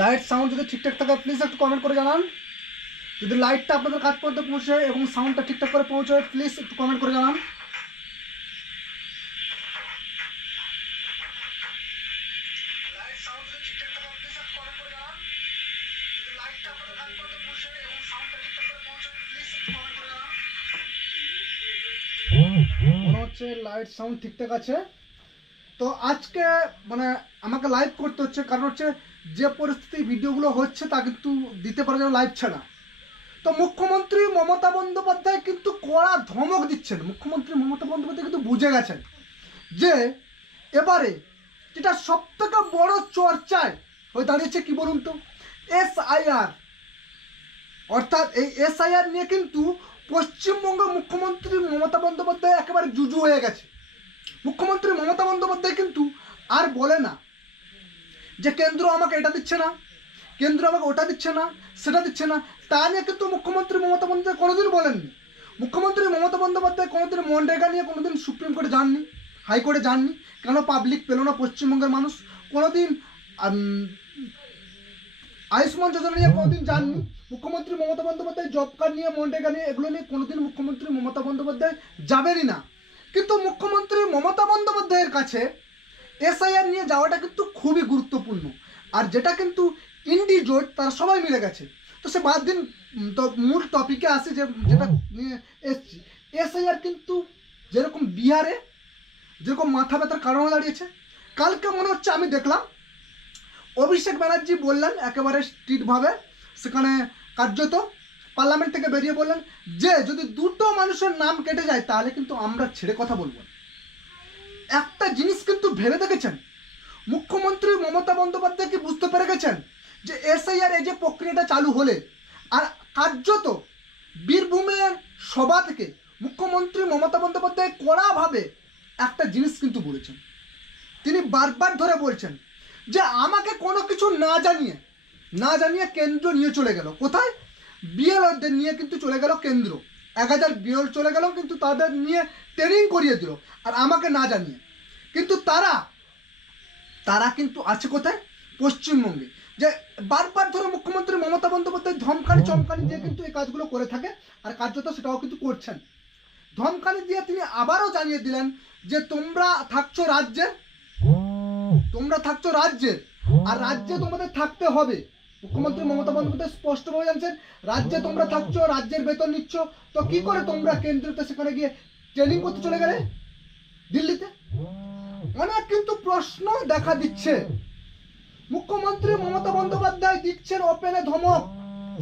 Light sound যদি ঠিকঠাক থাকে প্লিজ একটু কমেন্ট করে জানান। যদি লাইটটা আপনাদের কাজ পর্যন্ত পৌঁছে এবং সাউন্ডটা ঠিকঠাক করে পৌঁছায় প্লিজ একটু কমেন্ট করে জানান। মনে হচ্ছে লাইট সাউন্ড ঠিকঠাক আছে। তো আজকে মানে আমাকে লাইভ করতে হচ্ছে, কারণ হচ্ছে যে পরিস্থিতি ভিডিওগুলো হচ্ছে তা কিন্তু দিতে পারা যাবে লাইভ ছাড়া। তো মুখ্যমন্ত্রী মমতা বন্দ্যোপাধ্যায় কিন্তু কড়া ধমক দিচ্ছেন। মুখ্যমন্ত্রী মমতা বন্দ্যোপাধ্যায় কিন্তু বুঝে গেছেন যে এবারে যেটা সবথেকে বড় চর্চায় হয়ে দাঁড়িয়েছে কি বলুন তো? এসআইআর অর্থাৎ এই এসআইআর নিয়ে কিন্তু পশ্চিমবঙ্গ মুখ্যমন্ত্রী মমতা বন্দ্যোপাধ্যায় একেবারে জুজু হয়ে গেছে। মুখ্যমন্ত্রী মমতা বন্দ্যোপাধ্যায় কিন্তু আর বলে না। যে কেন্দ্র আমাকে এটা দিচ্ছে না, কেন্দ্র আমাকে ওটা দিচ্ছে না, সেটা দিচ্ছে না, তা নিয়ে কিন্তু মুখ্যমন্ত্রী মমতা বন্দ্যোপাধ্যায় কোনোদিন বলেননি। মুখ্যমন্ত্রী মমতা বন্দ্যোপাধ্যায় কোনোদিন মনরেগা নিয়ে কোনোদিন সুপ্রিম কোর্টে যাননি, হাইকোর্টে যাননি, কেন পাবলিক পেল না পশ্চিমবঙ্গের মানুষ? কোনোদিন আয়ুষ্মান যোজনা নিয়ে কোনোদিন যাননি, মুখ্যমন্ত্রী মমতা বন্দ্যোপাধ্যায় জব কার্ড নিয়ে মনরেগা নিয়ে এগুলো নিয়ে কোনোদিন মুখ্যমন্ত্রী মমতা বন্দ্যোপাধ্যায় যাবেনই না। কিন্তু মুখ্যমন্ত্রী মমতা বন্দ্যোপাধ্যায়ের কাছে এসআইআর নিয়ে যাওয়াটা কিন্তু খুবই গুরুত্বপূর্ণ। আর যেটা কিন্তু ইন্ডিজোট তারা সবাই মিলে গেছে। তো সে বাদ দিন তো মূল টপিকে আসে যে, যেটা নিয়ে এসছি। এসআইআর কিন্তু যেরকম বিহারে যেরকম মাথা ব্যথার কারণে দাঁড়িয়েছে। কালকে মনে হচ্ছে আমি দেখলাম, অভিষেক ব্যানার্জি বললেন একেবারে স্ট্রিটভাবে সেখানে কার্যত পার্লামেন্ট থেকে বেরিয়ে বললেন, যে, যদি দুটো মানুষের নাম কেটে যায়, তাহলে কিন্তু আমরা ছেড়ে কথা বলব। একটা জিনিস কিন্তু ভেবে দেখেছেন? মুখ্যমন্ত্রী মমতা বন্দ্যোপাধ্যায় কি বুঝতে পেরে গেছেন যে এসআইআর এই যে প্রক্রিয়াটা চালু হলে আর কার্যত বীরভূমের সভা থেকে মুখ্যমন্ত্রী মমতা বন্দ্যোপাধ্যায় কড়াভাবে একটা জিনিস কিন্তু বলেছেন। তিনি বারবার ধরে বলছেন যে আমাকে কোনো কিছু না জানিয়ে না জানিয়ে কেন্দ্র নিয়ে চলে গেল। কোথায়? বিএলওদের নিয়ে কিন্তু চলে গেল কেন্দ্র। এক হাজার বিএল চলে গেল কিন্তু তাদের নিয়ে ট্রেনিং করিয়ে দিল, আর আমাকে না জানিয়ে। কিন্তু তারা তারা কিন্তু আছে কোথায়? পশ্চিমবঙ্গে। যে বারবার ধরে মুখ্যমন্ত্রী মমতা বন্দ্যোপাধ্যায় ধমকানি চমকানি দিয়ে কিন্তু এই কাজগুলো করে থাকে, আর কার্যত সেটাও কিন্তু করছেন। ধমকানি দিয়ে তিনি আবারও জানিয়ে দিলেন যে তোমরা থাকছো রাজ্যে, তোমরা থাকছো রাজ্যে, আর রাজ্যে তোমাদের থাকতে হবে। মুখ্যমন্ত্রী মমতা বন্দ্যোপাধ্যায় স্পষ্টভাবে জানছেন, রাজ্যে তোমরা থাকছো, রাজ্যের বেতন নিচ্ছ, তো কি করে তোমরা কেন্দ্রতে সেখানে গিয়ে ট্রেনিং করতে চলে গেলে? দিল্লিতে? অনেক কিন্তু প্রশ্ন দেখা দিচ্ছে। মুখ্যমন্ত্রী মমতা বন্দ্যোপাধ্যায় দিচ্ছেন ওপেনে ধমক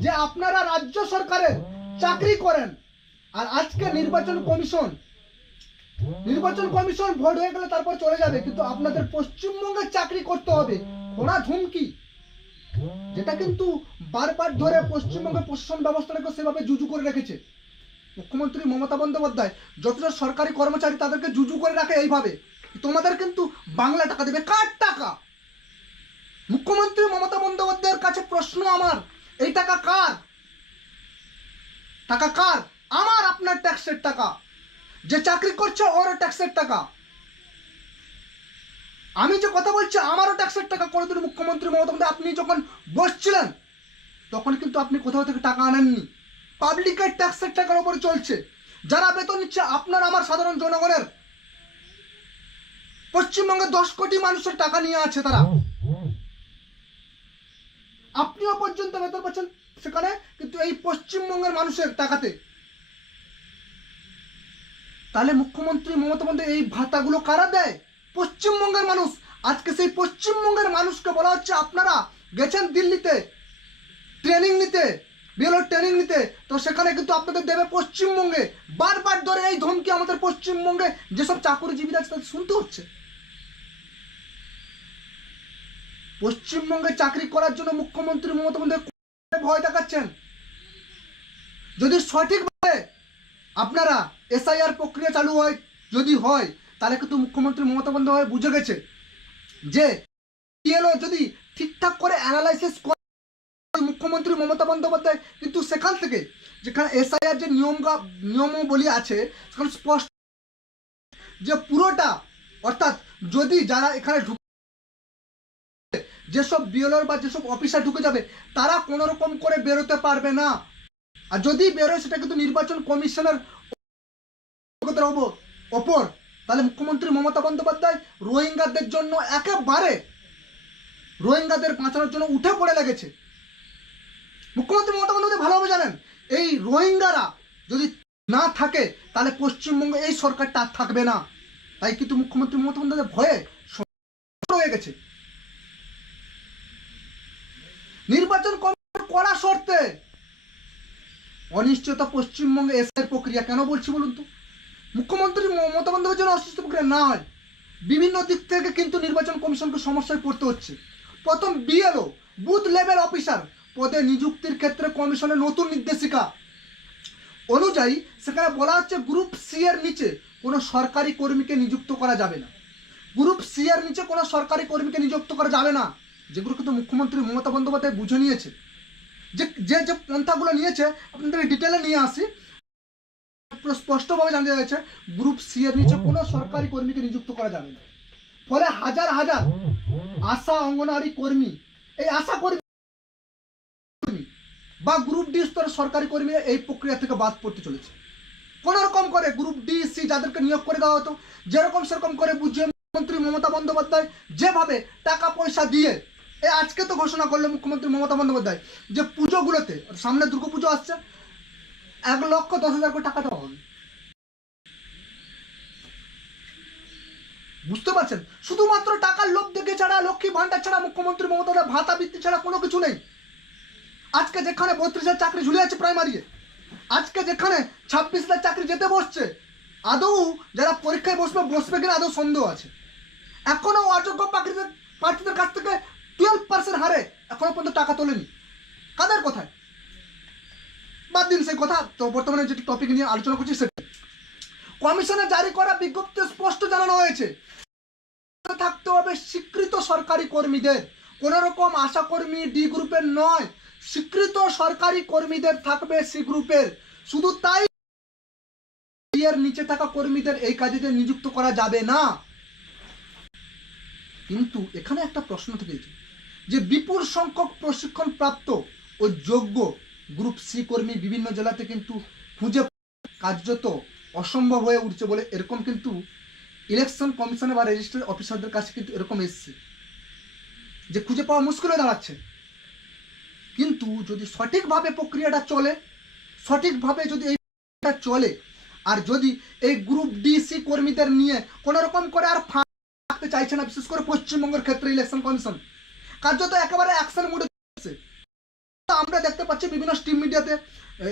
যে আপনারা রাজ্য সরকারের চাকরি করেন আর আজকে নির্বাচন কমিশন নির্বাচন কমিশন ভোট হয়ে গেলে তারপর চলে যাবে, কিন্তু আপনাদের পশ্চিমবঙ্গে চাকরি করতে হবে। ওরা ঝুমকি যেটা কিন্তু বারবার ধরে পশ্চিমবঙ্গের প্রশাসন ব্যবস্থাটাকে সেভাবে জুজু করে রেখেছে। মুখ্যমন্ত্রী মমতা বন্দ্যোপাধ্যায় যতটা সরকারি কর্মচারী তাদেরকে জুজু করে রাখে এইভাবে, তোমাদের কিন্তু বাংলা টাকা দেবে। কার টাকা? মুখ্যমন্ত্রী মমতা বন্দ্যোপাধ্যায়ের কাছে প্রশ্ন আমার, এই টাকা কার? টাকা কার? আমার আপনার ট্যাক্সের টাকা। যে চাকরি করছে ওরও ট্যাক্সের টাকা। আমি যে কথা বলছি, আমারও ট্যাক্সের টাকা কোনোদিন মুখ্যমন্ত্রী মমতা বন্দ্যোপাধ্যায়। আপনি যখন বসছিলেন, তখন কিন্তু আপনি কোথাও থেকে টাকা আনেননি। পাবলিকের ট্যাক্সের টাকার উপরে চলছে। যারা বেতন নিচ্ছে, আপনার আমার সাধারণ জনগণের। পশ্চিমবঙ্গে দশ কোটি মানুষের টাকা নিয়ে আছে তারা। আপনিও পর্যন্ত বেতন পাচ্ছেন সেখানে, কিন্তু এই পশ্চিমবঙ্গের মানুষের টাকাতে। তাহলে মুখ্যমন্ত্রী মমতা বন্দ্যোপাধ্যায়, এই ভাতাগুলো কারা দেয়? পশ্চিমবঙ্গের মানুষ। আজকে সেই পশ্চিমবঙ্গের মানুষকে বলা হচ্ছে, আপনারা গেছেন দিল্লিতে ট্রেনিং নিতে বিএলও ট্রেনিং নিতে। তো সেখানে কিন্তু আপনাদের দেবে পশ্চিমবঙ্গে। বারবার ধরে এই ধমকি আমাদের পশ্চিমবঙ্গে। যেসব চাকরিজীবীরা আছে, তাদের শুনতে হচ্ছে। পশ্চিমবঙ্গে চাকরি করার জন্য মুখ্যমন্ত্রী মমতা বন্দ্যোপাধ্যায় ভয় দেখাচ্ছেন। যদি সঠিকভাবে আপনারা এসআইআর প্রক্রিয়া চালু হয়, যদি হয় তাহলে কিন্তু মুখ্যমন্ত্রী মমতা বন্দ্যোপাধ্যায় বুঝে গেছে যে পিএলও যদি ঠিকঠাক করে অ্যানালাইসিস করে মুখ্যমন্ত্রী মমতা বন্দ্যোপাধ্যায় কিন্তু সেখান থেকে যেখানে এসআইআর যে নিয়ম নিয়মাবলী আছে, সেখানে স্পষ্ট যে পুরোটা, অর্থাৎ যদি যারা এখানে ঢুকে যেসব বিএলওর বা যেসব অফিসার ঢুকে যাবে, তারা কোনো রকম করে বেরোতে পারবে না। আর যদি বেরোয়, সেটা কিন্তু নির্বাচন কমিশনের ওপর তাহলে মুখ্যমন্ত্রী মমতা বন্দ্যোপাধ্যায় রোহিঙ্গাদের জন্য একেবারে রোহিঙ্গাদের বাঁচানোর জন্য উঠে পড়ে লেগেছে। মুখ্যমন্ত্রী মমতা বন্দ্যোপাধ্যায় ভালোভাবে জানেন, এই রোহিঙ্গারা যদি না থাকে, তাহলে পশ্চিমবঙ্গে এই সরকারটা আর থাকবে না। তাই কিন্তু মুখ্যমন্ত্রী মমতা বন্দ্যোপাধ্যায় ভয়ে হয়ে গেছে। নির্বাচন করা শর্তে অনিশ্চয়তা পশ্চিমবঙ্গে এসআইয়ের প্রক্রিয়া কেন বলছি বলুন তো? মুখ্যমন্ত্রী মমতা বন্দ্যোপাধ্যায় অনিশ্চিত প্রক্রিয়া না হয় বিভিন্ন দিক থেকে কিন্তু নির্বাচন কমিশনকে সমস্যায় পড়তে হচ্ছে। প্রথম বিএলও, বুথ লেভেল অফিসার পদে নিযুক্তির ক্ষেত্রে কমিশনের নতুন নির্দেশিকা। অনুযায়ী, সেখানে বলা হচ্ছে গ্রুপ সি এর নিচে কোনো সরকারি কর্মীকে নিযুক্ত করা যাবে না। গ্রুপ সি এর নিচে কোনো সরকারি কর্মীকে নিযুক্ত করা যাবে না। যেগুলো কিন্তু মুখ্যমন্ত্রী মমতা বন্দ্যোপাধ্যায় বুঝে নিয়েছে। যে যে যে পন্থাগুলো নিয়েছে, আপনাদের ডিটেলে নিয়ে আসি। স্পষ্টভাবে জানা যাচ্ছে গ্রুপ সি এর নিচে কোনো সরকারি কর্মীকে নিযুক্ত করা যাবে না। ফলে হাজার হাজার আশা অঙ্গনওয়াড়ি কর্মী, এই আশা কর্মী বা গ্রুপ ডি স্তরের সরকারি কর্মী এই প্রক্রিয়া থেকে বাদ পড়তে চলেছে। কোন রকম করে গ্রুপ ডি সি যাদেরকে নিয়োগ করে দেওয়া হতো, যেরকম সেরকম করে বুঝিয়ে মুখ্যমন্ত্রী মমতা বন্দ্যোপাধ্যায় যেভাবে টাকা পয়সা দিয়ে এই আজকে তো ঘোষণা করল মুখ্যমন্ত্রী মমতা বন্দ্যোপাধ্যায় যে পুজোগুলোতে, সামনে দুর্গাপুজো আসছে এক লক্ষ দশ হাজার করে টাকা হবে বুঝতে পারছেন? শুধুমাত্র টাকার লোভ দেখে ছাড়া, লক্ষ্মী ভান্ডার ছাড়া, মুখ্যমন্ত্রী মমতা ভাতা বৃত্তি ছাড়া কোনো কিছু নেই। আজকে যেখানে বত্রিশ হাজার চাকরি ঝুলে আছে প্রাইমারি আজকে যেখানে ছাব্বিশ হাজার চাকরি যেতে বসছে, আদৌ যারা পরীক্ষায় বসবে বসবে কিনা আদৌ সন্দেহ আছে। এখনও অযোগ্য প্রাকৃতিক প্রার্থীদের কাছ থেকে টুয়েলভ পার্সেন্ট হারে এখনও পর্যন্ত টাকা তোলেনি। কাদের কথায়? বাদ দিন সেই কথা। তো বর্তমানে যেটি টপিক নিয়ে আলোচনা করছি সেটা। কমিশনে জারি করা বিজ্ঞপ্তিতে স্পষ্ট জানানো হয়েছে। থাকতে হবে স্বীকৃত সরকারি কর্মীদের। কোন রকম আশা কর্মী ডি গ্রুপের নয়। স্বীকৃত সরকারি কর্মীদের থাকবে সি গ্রুপের শুধু তাই এর নিচে থাকা কর্মীদের এই কাজে নিযুক্ত করা যাবে না। কিন্তু এখানে একটা প্রশ্ন থেকে যে বিপুল সংখ্যক প্রশিক্ষণ প্রাপ্ত ও যোগ্য গ্রুপ সি কর্মী বিভিন্ন জেলাতে কিন্তু খুঁজে কার্যত অসম্ভব হয়ে উঠছে বলে এরকম কিন্তু ইলেকশন কমিশনে বা রেজিস্ট্রার অফিসারদের কাছে কিন্তু এরকম এসছে। যে খুঁজে পাওয়া মুশকিল হয়ে দাঁড়াচ্ছে। কিন্তু যদি সঠিকভাবে প্রক্রিয়াটা চলে, সঠিকভাবে যদি এইটা চলে, আর যদি এই গ্রুপ ডি, সি কর্মীদের নিয়ে কোনো রকম করে আর ফাঁক রাখতে চাইছে না, বিশেষ করে পশ্চিমবঙ্গের ক্ষেত্রে ইলেকশন কমিশন, কার্যত একেবারে অ্যাকশন মুডে আমরা দেখতে পাচ্ছি বিভিন্ন স্ট্রিম মিডিয়াতে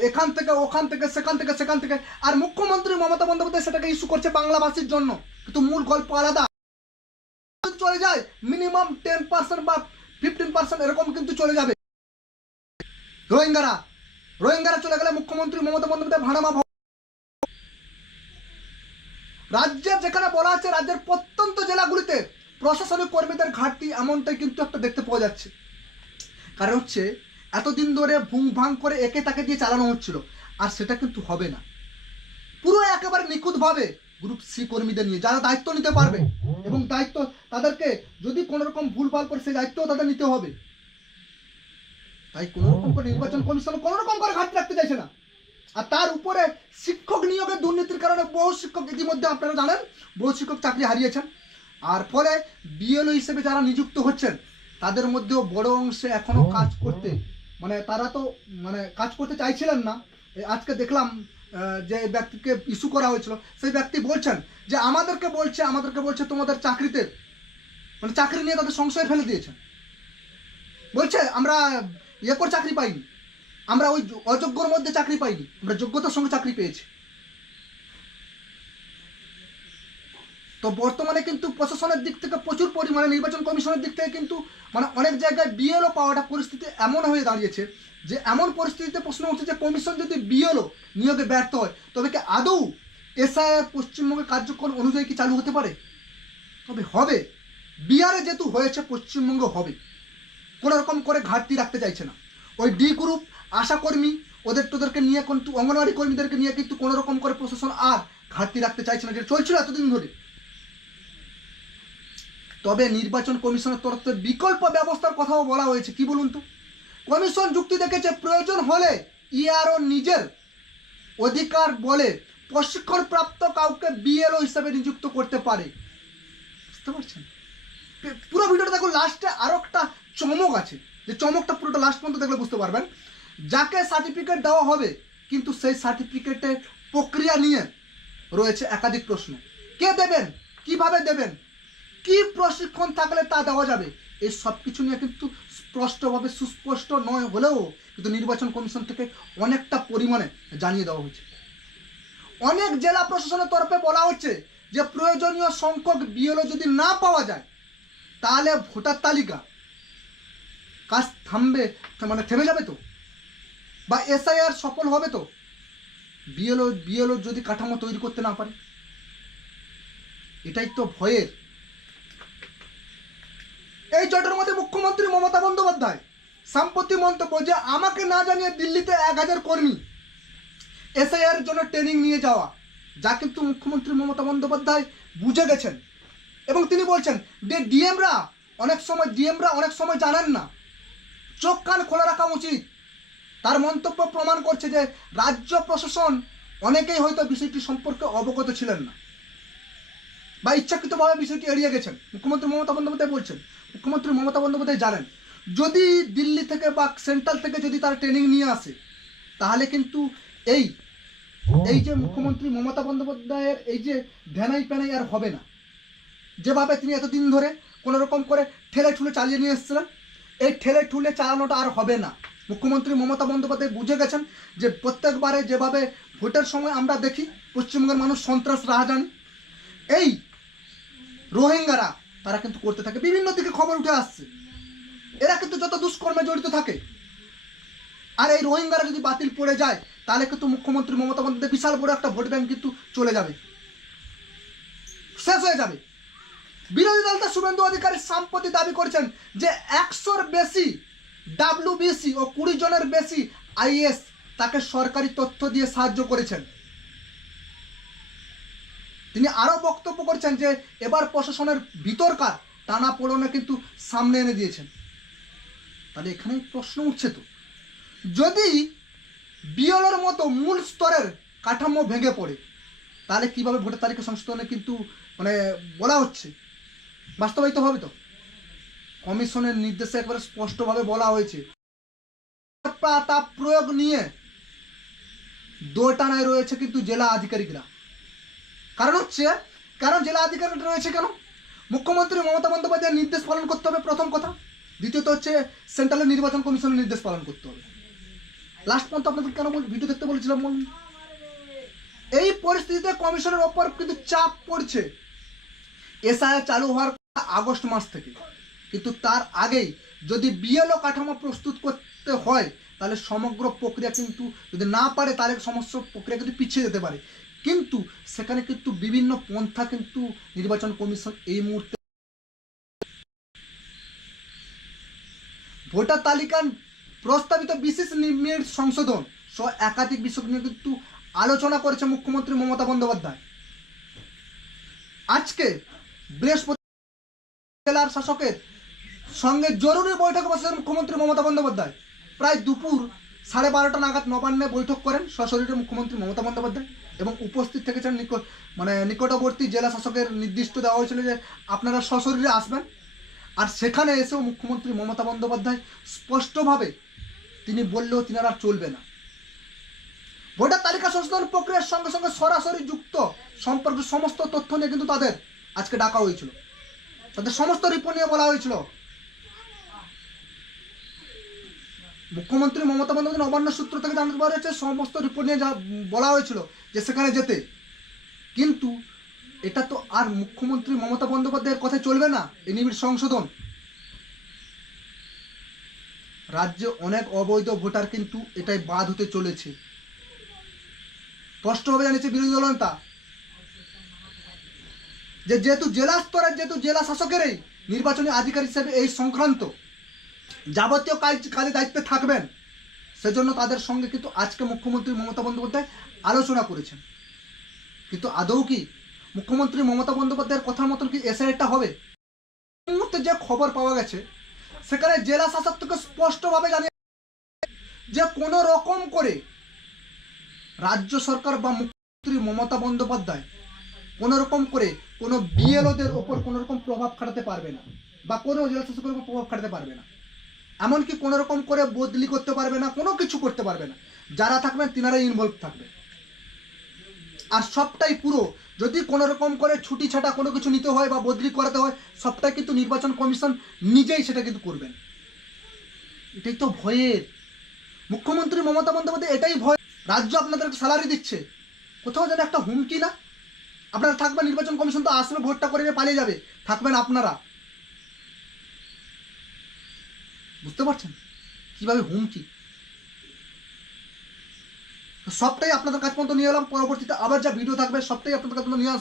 এখান থেকে, ওখান থেকে, সেখান থেকে সেখান থেকে। আর মুখ্যমন্ত্রী মমতা বন্দ্যোপাধ্যায় সেটাকে ইস্যু করছে বাংলাভাষীর জন্য। কিন্তু মূল গল্প আলাদা। চলে যায় মিনিমাম টেন পার্সেন্ট বা ফিফটিন পার্সেন্ট এরকম কিন্তু চলে যাবে। রোহিঙ্গারা রোহিঙ্গারা চলে গেলে মুখ্যমন্ত্রী মমতা বন্দ্যোপাধ্যায় ভাড়ামা রাজ্যের যেখানে বলা আছে, রাজ্যের প্রত্যন্ত জেলাগুলিতে প্রশাসনিক কর্মীদের ঘাটতি এমনটাই কিন্তু একটা দেখতে পাওয়া যাচ্ছে। কারণ হচ্ছে এতদিন ধরে ভুং ভাং করে একে তাকে দিয়ে চালানো হচ্ছিল, আর সেটা কিন্তু হবে না। পুরো একেবারে নিখুঁতভাবে গ্রুপ সি কর্মীদের নিয়ে, যারা দায়িত্ব নিতে পারবে, এবং দায়িত্ব তাদেরকে যদি কোনো রকম ভুলভাল করে, সেই দায়িত্ব তাদের নিতে হবে। তাই কোনো রকম করে নির্বাচন কমিশন কোনো রকম করে ঘাটতি রাখতে চাইছে না। আর তার উপরে শিক্ষক নিয়োগের দুর্নীতির কারণে বহু শিক্ষক ইতিমধ্যে আপনারা জানেন, বহু শিক্ষক চাকরি হারিয়েছেন। আর ফলে বিএলও হিসেবে যারা নিযুক্ত হচ্ছেন, তাদের মধ্যেও বড় অংশে এখনও কাজ করতে মানে তারা তো মানে কাজ করতে চাইছিলেন না। আজকে দেখলাম যে ব্যক্তিকে ইস্যু করা হয়েছিল, সেই ব্যক্তি বলছেন যে আমাদেরকে বলছে আমাদেরকে বলছে তোমাদের চাকরিতে মানে চাকরি নিয়ে তাদের সংশয় ফেলে দিয়েছে বলছে, আমরা ইয়ে করে চাকরি পাইনি, আমরা ওই অযোগ্যর মধ্যে চাকরি পাইনি, আমরা যোগ্যতার সঙ্গে চাকরি পেয়েছি। তো বর্তমানে কিন্তু প্রশাসনের দিক থেকে প্রচুর পরিমাণে নির্বাচন কমিশনের দিক থেকে কিন্তু মানে অনেক জায়গায় বিএলও পাওয়াটা পরিস্থিতি এমন হয়ে দাঁড়িয়েছে যে এমন পরিস্থিতিতে প্রশ্ন উঠছে যে কমিশন যদি বিএলও নিয়োগে ব্যর্থ হয়, তবে কি আদৌ এসআইআর পশ্চিমবঙ্গের কার্যক্রম অনুযায়ী কি চালু হতে পারে? তবে হবে। বিহারে যেহেতু হয়েছে, পশ্চিমবঙ্গ হবে। কোনো রকম করে ঘাটতি রাখতে চাইছে না। ওই ডি গ্রুপ আশাকর্মী ওদের তোদেরকে নিয়ে কিন্তু, অঙ্গনওয়াড়ি কর্মীদেরকে নিয়ে কিন্তু কোনো রকম করে প্রশাসন আর ঘাটতি রাখতে চাইছে না, যেটা চলছিল এতদিন ধরে। তবে নির্বাচন কমিশনের তরফ বিকল্প ব্যবস্থার কথাও বলা হয়েছে। কি বলুন তো? কমিশন যুক্তি দেখেছে, প্রয়োজন হলে ইআরও নিজের অধিকার বলে প্রশিক্ষণপ্রাপ্ত কাউকে বিএলও হিসাবে নিযুক্ত করতে পারে। বুঝতে পারছেন? পুরো ভিডিওটা দেখুন লাস্টে আরও একটা চমক আছে। যে চমকটা পুরোটা লাস্ট পর্যন্ত দেখলে বুঝতে পারবেন। যাকে সার্টিফিকেট দেওয়া হবে, কিন্তু সেই সার্টিফিকেটের প্রক্রিয়া নিয়ে রয়েছে একাধিক প্রশ্ন। কে দেবেন? কীভাবে দেবেন? কি প্রশিক্ষণ থাকলে তা দেওয়া যাবে? এই সব কিছু নিয়ে কিন্তু স্পষ্টভাবে সুস্পষ্ট নয় হলেও কিন্তু নির্বাচন কমিশন থেকে অনেকটা পরিমাণে জানিয়ে দেওয়া হয়েছে। অনেক জেলা প্রশাসনের তরফে বলা হচ্ছে যে, প্রয়োজনীয় সংখ্যক বিএলও যদি না পাওয়া যায়, তাহলে ভোটার তালিকা কাজ থামবে মানে থেমে যাবে তো? বা এসআইআর সফল হবে তো? বিএলও বিএলও যদি কাঠামো তৈরি করতে না পারে? এটাই তো ভয়ের এই জটের মধ্যে মুখ্যমন্ত্রী মমতা বন্দ্যোপাধ্যায়। সাম্প্রতিক মন্তব্য যে আমাকে না জানিয়ে দিল্লিতে এক হাজার কর্মী এসআইআর জন্য ট্রেনিং নিয়ে যাওয়া, যা কিন্তু মুখ্যমন্ত্রী মমতা বন্দ্যোপাধ্যায় বুঝে গেছেন। এবং তিনি বলছেন যে ডিএমরা অনেক সময় ডিএমরা অনেক সময় জানেন না। চোখ কান খোলা রাখা উচিত। তার মন্তব্য প্রমাণ করছে যে রাজ্য প্রশাসন অনেকেই হয়তো বিষয়টি সম্পর্কে অবগত ছিলেন না। বা ইচ্ছাকৃতভাবে বিষয়টি এড়িয়ে গেছেন। মুখ্যমন্ত্রী মমতা বন্দ্যোপাধ্যায় বলছেন মুখ্যমন্ত্রী মমতা বন্দ্যোপাধ্যায় জানেন, যদি দিল্লি থেকে বা সেন্ট্রাল থেকে যদি তার ট্রেনিং নিয়ে আসে, তাহলে কিন্তু এই এই যে মুখ্যমন্ত্রী মমতা বন্দ্যোপাধ্যায়ের এই যে ধ্যানাই প্যানাই আর হবে না। যেভাবে তিনি এতদিন ধরে কোনো রকম করে ঠেলে ঠুলে চালিয়ে নিয়ে এসেছিলেন, এই ঠেলে ঠুলে চালানোটা আর হবে না। মুখ্যমন্ত্রী মমতা বন্দ্যোপাধ্যায় বুঝে গেছেন যে প্রত্যেকবারে যেভাবে ভোটের সময় আমরা দেখি, পশ্চিমবঙ্গের মানুষ সন্ত্রাস রাহাজান এই রোহিঙ্গারা তারা কিন্তু করতে থাকে। বিভিন্ন দিকে খবর উঠে আসছে। এরা কিন্তু যত দুষ্কর্মে জড়িত থাকে। আর এই রোহিঙ্গারা যদি বাতিল পড়ে যায়, তাহলে কিন্তু মুখ্যমন্ত্রী মমতা বন্দ্যোপাধ্যায় বিশাল বড় একটা ভোট ব্যাংক কিন্তু চলে যাবে। শেষ হয়ে যাবে। বিরোধী দলটা শুভেন্দু অধিকারী সাম্প্রতি দাবি করেছেন যে একশোর বেশি ডাব্লিউবিসি ও কুড়ি জনের বেশি আইএস তাকে সরকারি তথ্য দিয়ে সাহায্য করেছেন। তিনি আরও বক্তব্য করেছেন যে, এবার প্রশাসনের ভিতরকার টানা পোড়নে কিন্তু সামনে এনে দিয়েছেন। তাহলে এখানে প্রশ্ন উঠছে তো, যদি বিএলওর মতো মূল স্তরের কাঠামো ভেঙে পড়ে, তাহলে কীভাবে ভোটের তালিকা সংশোধনে কিন্তু মানে বলা হচ্ছে? বাস্তবায়িত হবে তো? কমিশনের নির্দেশে একবারে স্পষ্টভাবে বলা হয়েছে। প্রয়োগ নিয়ে দোটানায় রয়েছে কিন্তু জেলা আধিকারিকরা। কারণ হচ্ছে, কারণ জেলা আধিকারিক রয়েছে কেন? মুখ্যমন্ত্রী মমতা বন্দ্যোপাধ্যায়ের নির্দেশ পালন করতে হবে প্রথম কথা। দ্বিতীয়ত হচ্ছে সেন্ট্রালের নির্বাচন কমিশনের নির্দেশ পালন করতে হবে। লাস্ট পর্যন্ত আপনাদের কেন ভিডিও দেখতে বলেছিলাম বলুন এই পরিস্থিতিতে কমিশনের ওপর কিন্তু চাপ পড়ছে। এসআইআর চালু হওয়ার আগস্ট মাস থেকে। কিন্তু তার আগেই যদি বিএলও কাঠামো প্রস্তুত করতে হয়, তাহলে সমগ্র প্রক্রিয়া কিন্তু যদি না পারে, তাহলে সমস্ত প্রক্রিয়া কিন্তু পিছিয়ে যেতে পারে। কিন্তু সেখানে কিন্তু বিভিন্ন পন্থা কিন্তু নির্বাচন কমিশন এই মুহূর্তে ভোটার তালিকার প্রস্তাবিত বিশেষ নির্ণয়ের সংশোধন সহ একাধিক বিষয় নিয়ে কিন্তু আলোচনা করেছে মুখ্যমন্ত্রী মমতা বন্দ্যোপাধ্যায়। আজকে বৃহস্পতি জেলার শাসকের সঙ্গে জরুরি বৈঠক বসেছেন মুখ্যমন্ত্রী মমতা বন্দ্যোপাধ্যায়। প্রায় দুপুর সাড়ে বারোটা নাগাদ নবান্নে বৈঠক করেন সশরীরে মুখ্যমন্ত্রী মমতা বন্দ্যোপাধ্যায়। এবং উপস্থিত থেকেছেন নিকট মানে নিকটবর্তী জেলা শাসকের নির্দিষ্ট দেওয়া হয়েছিল যে আপনারা সশরীরে আসবেন। আর সেখানে এসেও মুখ্যমন্ত্রী মমতা বন্দ্যোপাধ্যায় স্পষ্টভাবে তিনি বললেও তিনারা চলবে না। ভোটার তালিকা সংশোধন প্রক্রিয়ার সঙ্গে সঙ্গে সরাসরি যুক্ত সম্পর্কে সমস্ত তথ্য নিয়ে কিন্তু তাদের আজকে ডাকা হয়েছিল। তাদের সমস্ত রিপোর্ট নিয়ে বলা হয়েছিল। মুখ্যমন্ত্রী মমতা বন্দ্যোপাধ্যায় নবান্ন সূত্র থেকে জানতে পারা যাচ্ছে, সমস্ত রিপোর্ট নিয়ে যা বলা হয়েছিল যে সেখানে যেতে। কিন্তু এটা তো আর মুখ্যমন্ত্রী মমতা বন্দ্যোপাধ্যায়ের কথা চলবে না এই নিবিড় সংশোধন। রাজ্যে অনেক অবৈধ ভোটার কিন্তু এটাই বাদ হতে চলেছে। স্পষ্টভাবে জানিয়েছে বিরোধী দলনেতা যে যেহেতু জেলা স্তরের, যেহেতু জেলা শাসকেরই নির্বাচনী আধিকারিক হিসেবে এই সংক্রান্ত যাবতীয় কাজ কাজে দায়িত্বে থাকবেন। সেজন্য তাদের সঙ্গে কিন্তু আজকে মুখ্যমন্ত্রী মমতা বন্দ্যোপাধ্যায় আলোচনা করেছেন। কিন্তু আদৌ কি মুখ্যমন্ত্রী মমতা বন্দ্যোপাধ্যায়ের কথার মতন কি এসআইটা হবে? মুহূর্তে যে খবর পাওয়া গেছে, সেখানে জেলা শাসক থেকে স্পষ্টভাবে জানিয়ে যে কোনো রকম করে রাজ্য সরকার বা মুখ্যমন্ত্রী মমতা বন্দ্যোপাধ্যায় কোনো রকম করে কোনো বিএলওদের ওপর কোনো রকম প্রভাব খাটাতে পারবে না বা কোনো জেলা শাসকের উপর প্রভাব খাটাতে পারবে না। এমনকি কোনো রকম করে বদলি করতে পারবে না, কোনো কিছু করতে পারবে না। যারা থাকবেন তিনারাই ইনভলভ থাকবে আর সবটাই পুরো, যদি কোনো রকম করে ছুটি ছাটা কোনো কিছু নিতে হয় বা বদলি করাতে হয়, সবটাই কিন্তু নির্বাচন কমিশন নিজেই সেটা কিন্তু করবেন। এটাই তো ভয়ের। মুখ্যমন্ত্রী মমতা বন্দ্যোপাধ্যায়, এটাই ভয়। রাজ্য আপনাদেরকে স্যালারি দিচ্ছে। কোথাও যেন একটা হুমকি না? আপনারা থাকবেন, নির্বাচন কমিশন তো আসবে, ভোটটা করে পালিয়ে যাবে। থাকবেন আপনারা। বুঝতে পারছেন? কীভাবে হুমকি? সবটাই আপনাদের কাছ পর্যন্ত নিয়ে এলাম। পরবর্তীতে আবার যা ভিডিও থাকবে, সবটাই আপনাদের কাছ পর্যন্ত নিয়ে।